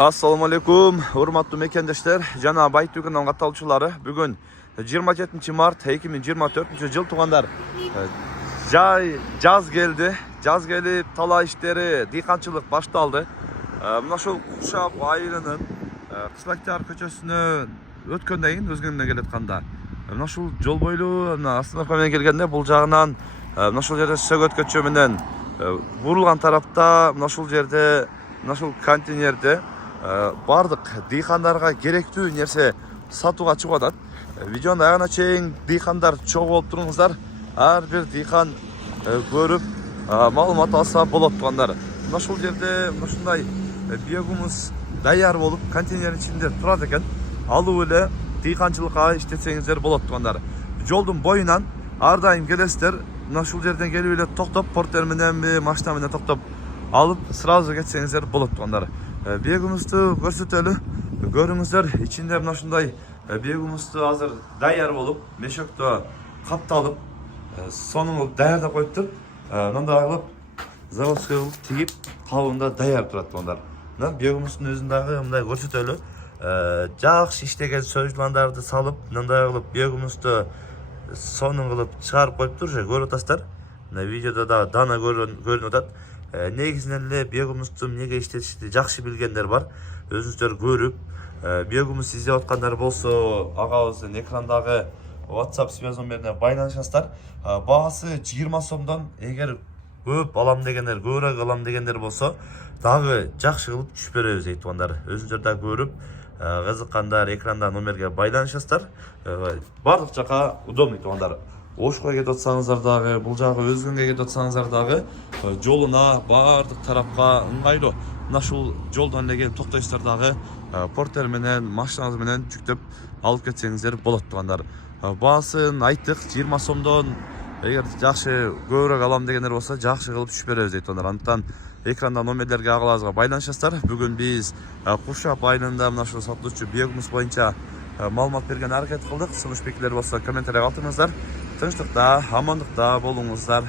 Assalamu alaikum, hurmatlı mekendешler, жана Байт Дүкеннің катталуучулары. Бүгін 27 март 2024 жыл туғандар. Жаз келді. Жаз келіп, тала иштери, дыйканчылык башталды. Мына ушул Кушап айылынын Кызылактар көчөсүнө өткөндөн кийин өзгөндөн келатканда, мына ушул жол бойлуу остановка менен келгенде бул жагынан мына ушул жерде Сөгөт көчө менен бурулган тарапта мына ушул жерде мына ушул контейнерде бардык дыйкандарга керектүү нерсе сатууга чыгып атат. Видеонун аягына чейин дыйкандар чогуу болуп туруңуздар. Ар бир дыйкан көрүп маалымат алса болот тугандар. Мына ушул жерде ушундай биогумус даяр болуп контейнердин ичинде турат экен. Алып эле дыйканчылыкка иштетсеңиздер болот тугандар. Жолдун боюнан ар дайым келесиздер. Мына ушул жерден келип эле токтоп, портер мененби, машина менен токтоп алып сразу кетсеңиздер болот тугандар. Биогумусту көрсөтөлү. Көрүңүздөр, ичинде мына ушундай биогумусту азыр даяр болуп, мешөктө капталып, сонун даярдап коюптур. Мындай кылып заводской кылып тигип, кабында даяр турат тугандар. Мына биогумустун өзүн дагы мындай көрсөтөлү. Жакшы иштеген сойжуландарды салып, мындай кылып биогумусту сонун кылып чыгарып коюптур. Көрүп атасыздар. Мына видеодо да дана көрүнүп атат. Негизинен эле биогумусту эмнеге иштетишти жакшы билгендер бар. Өзүңүздөр көрүп, биогумус издеп аткандар болсо, агабыздын экрандагы WhatsApp связь номерине байланышасыздар. Баасы 20 сомдон, эгер көп алам дегендер, көбүрөөк алам дегендер болсо, дагы жакшы кылып түшүп беребиз дейт тугандар. Өзүңүздөр да көрүп, кызыккандар экранда номерге байланышасыздар. Бардык жака удобный тугандар. Ошко кетип атсаңыздар дагы, бул жагы өзгөнгө кетип атсаңыздар дагы, жолуна бардык тарапка ыңгайлуу. Мына ушул жолдон эле келип токтойсуздар дагы, портер менен, машинаңыз менен жүктөп алып кетсеңиздер болот тугандар. Баасын айттык 20 сомдон, эгер жакшы көбүрөөк алам дегендер болсо, жакшы кылып түшүп беребиз дейт тугандар. Андыктан экранда номерлерге агаларыбызга байланышасыздар. Бүгүн биз Кушап айылында мына ушул сатылуучу биогумус боюнча маалымат берген аракет кылдык. Сунуш пикирлер болсо комментарий калтырыңыздар. Тынчтыкта, амандыкта болуңуздар.